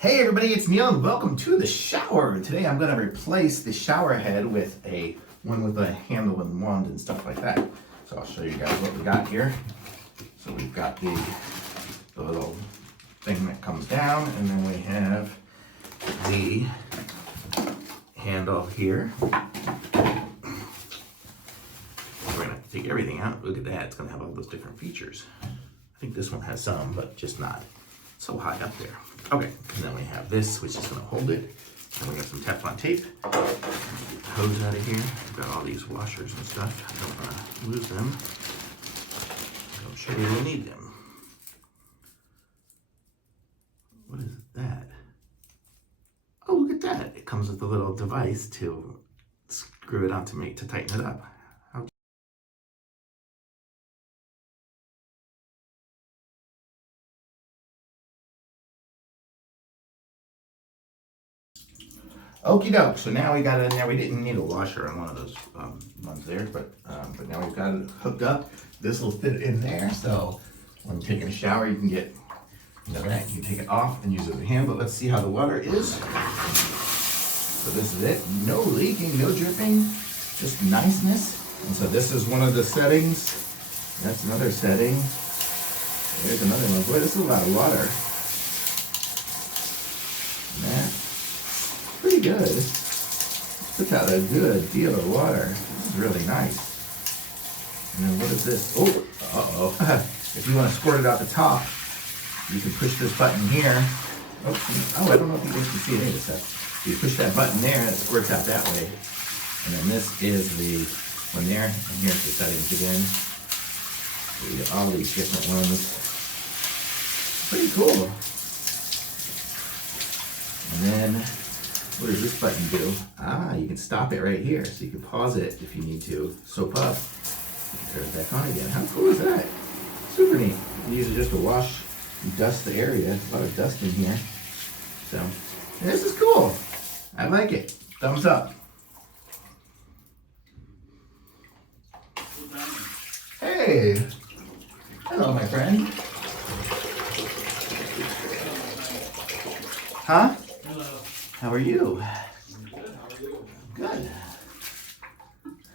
Hey everybody, it's Neil and welcome to the shower. Today I'm going to replace the shower head with one with a handle and wand and stuff like that. So I'll show you guys what we got here. So we've got the little thing that comes down, and then we have the handle here. We're going to have to take everything out. Look at that, it's going to have all those different features. I think this one has some, but just not so high up there. Okay, and then we have this, which is going to hold it. And we got some Teflon tape. Get the hose out of here. We've got all these washers and stuff. I don't want to lose them. I'm sure we will need them. What is that? Oh, look at that. It comes with a little device to screw it on to tighten it up. Okie doke, so now we got it in there. We didn't need a washer on one of those ones there, but now we've got it hooked up. This will fit in there, so when you're taking a shower, you can get, you can take it off and use it as a hand, but let's see how the water is. So this is it, no leaking, no dripping, just niceness. And so this is one of the settings. That's another setting. There's another one. Boy, this is a lot of water. Pretty good. Puts out a good deal of water. This is really nice. And then what is this? Oh, uh-oh. If you want to squirt it out the top, you can push this button here. Oh, I don't know if you guys can see any of this stuff. You push that button there and it squirts out that way. And then this is the one there, and here's the settings again. So you get all these different ones. Pretty cool. And then what does this button do? You can stop it right here. So you can pause it if you need to soap up. Turn it back on again. How cool is that? Super neat. You use it just to wash and dust the area. A lot of dust in here. So, this is cool. I like it. Thumbs up. Hey! Hello, my friend. Huh? How are you? Good, how are you? Good.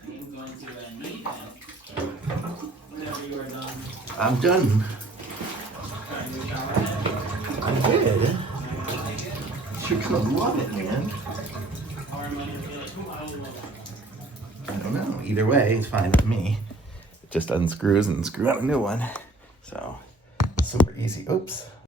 I'm going to need that whenever you are done. I'm done. Trying to shower head. I did. You're gonna love it, man. How am I gonna be like, I only want that. I don't know. Either way, it's fine with me. It just unscrews and screw out a new one. So, super easy. Oops.